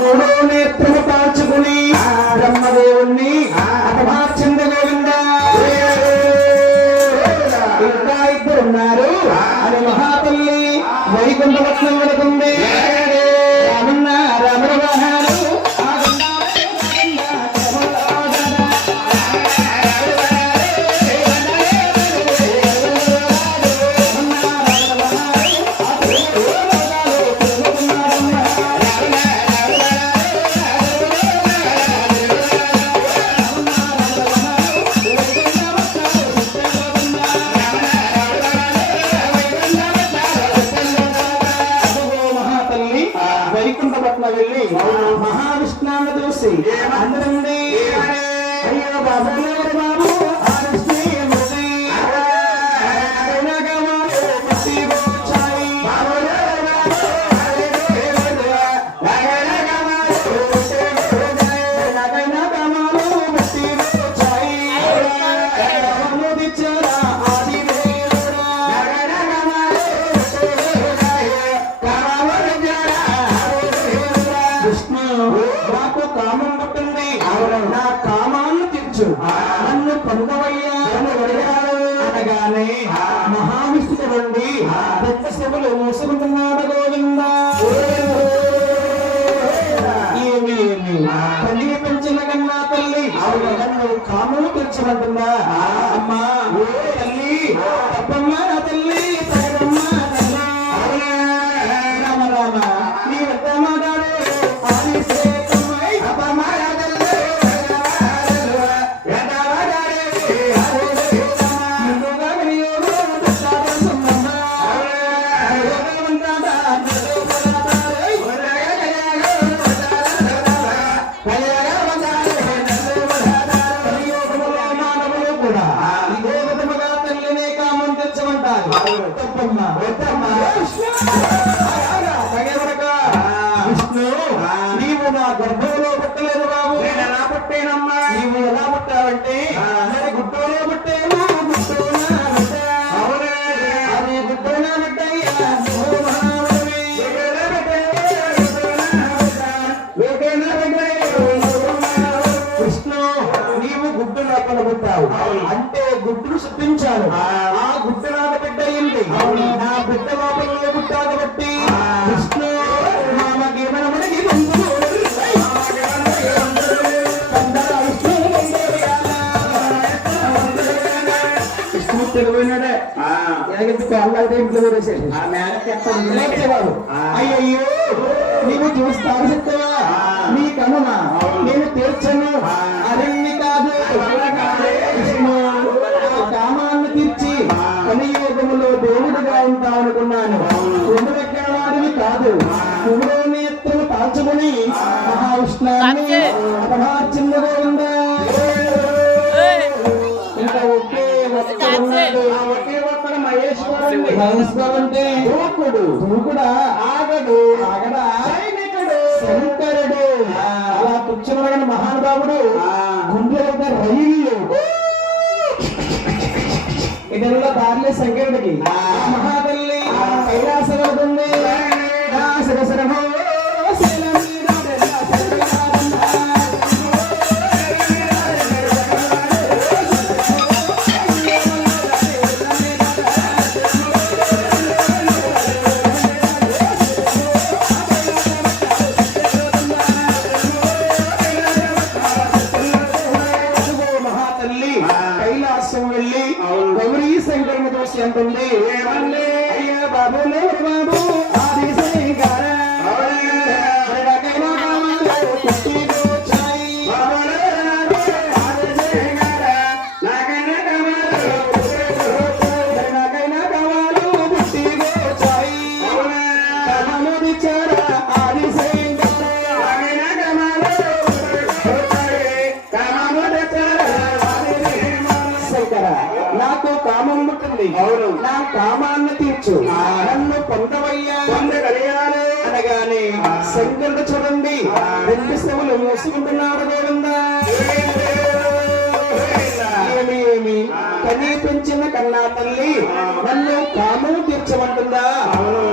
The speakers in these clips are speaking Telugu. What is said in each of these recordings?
మూడో నేత్రము పాల్చుకుని బ్రహ్మదేవుణ్ణి అపమార్చింది గోవింద. ఇంకా ఇద్దరున్నారు అని మహాతల్లి వైకుంఠపట్నం వెళుతుంది. రామన్న రాముల వాహనాలు వెళ్ళి మహావిష్ణువుని చూసి అందరండి అయ్యో బాబు బాబు నా కామాన్ని తీర్చు నన్ను పొందవయ్యా అనగానే మహావిష్ణువు నుండి పెద్ద శివులు మూసుకుంటున్నాడు గోవింద. ఏమి ఏమి తల్లి పెంచిన కన్నా తల్లి నన్ను కామము తీర్చమంటుందా? అమ్మా తల్లి తప్పమ్మ తల్లి తగదమ్మ రామ రామ నీ వద్దమాడాడు విష్ణు నీవు నా గర్భంలో పుట్టలేదు బాబు. నేను ఎలా పుట్టానమ్మా? నీవు ఎలా పుట్టావంటే నేను గుడ్డలో పుట్టాను. విష్ణు నీవు గుడ్డు లోపల పుట్టావు అంటే గుడ్డును సృష్టించాను. ఆ గుడ్డు నాకు బిడ్డ అయింది. నా బిడ్డ లోపల పుట్టావు కాబట్టి విష్ణు తెలివైనాడే ఇంట్లో వేసేది అయ్యయ్యో నీవు చూస్తావు చెప్తావా? నీ కనునా నేను తీర్చను అరణ్య కాదు. కామాన్ని తీర్చి కలియుగములో దేవుడిగా ఉంటావు అనుకున్నాను. రెండు ఎక్కడ వాడివి కాదు. మూడో నేత్రము తాల్చుకుని మహావిష్ణువుని అపమార్చింది గోవిందా. ఇంకా ఒకే మహేశ్వరుంటే దూకుడా ఆగడు ఆగడా శంకరుడు అలా కూర్చున్న మహానుభావుడు గుండె రైళ్ళు ఇదల్లా దారిలే శంకరుడికి. మహాతల్లి కైలాసం వెళ్తుంది. కైలాసం వెళ్ళి గౌరీ శంకరుని చూసి అంటుంది అయ్యా బాబు బాబు నాకు కామం పుట్టింది. నా కామాన్ని తీర్చు నన్ను పొందవయ్యా అనగానే శంకరుడు చూడండి రెండు శవులు మోసుకుంటున్నాడు గోవిందా. ఏమి ఏమి కనీ పెంచిన కన్నా తల్లి నన్ను కామం తీర్చమంటుందా?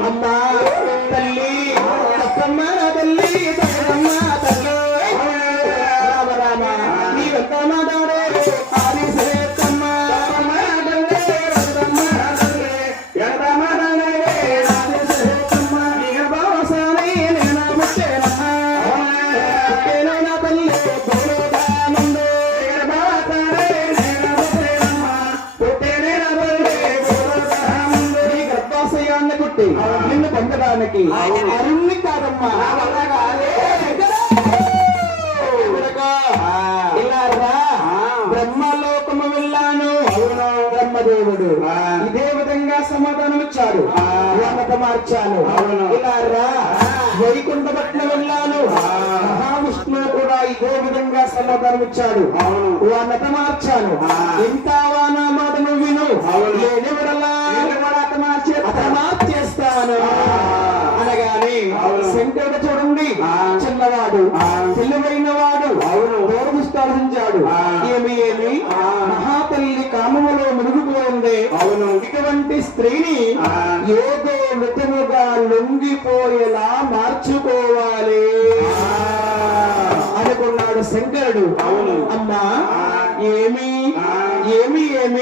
అమ్మా తల్లి తప్పమ్మ తల్లి తగ్గమ్మా మనకి అరుణ్ణి కాదమ్మా ఇలా రా బ్రహ్మలోకము వెళ్ళాను బ్రహ్మదేవుడు ఇదే విధంగా సమాధానం ఇచ్చాడు ఉన్నత మార్చాను ఇలా రా వైకుంఠపట్నం వెళ్ళాను మహావిష్ణువు కూడా ఇదే విధంగా సమాధానం ఇచ్చాడు ఉన్నత మార్చాను ఎంత నా మాట నువ్వు విను లేనివడలా మార్చేస్తాను అనగానే శంకరుడు చూడండి చిన్నవాడు తెలివైన వాడు ఆలోచించాడు ఏమి మహాతల్లి కామములో మునిగిపోయింది ఇటువంటి స్త్రీని ఏదో విధముగా లొంగిపోయేలా మార్చుకోవాలి అనుకున్నాడు శంకరుడు అమ్మా ఏమి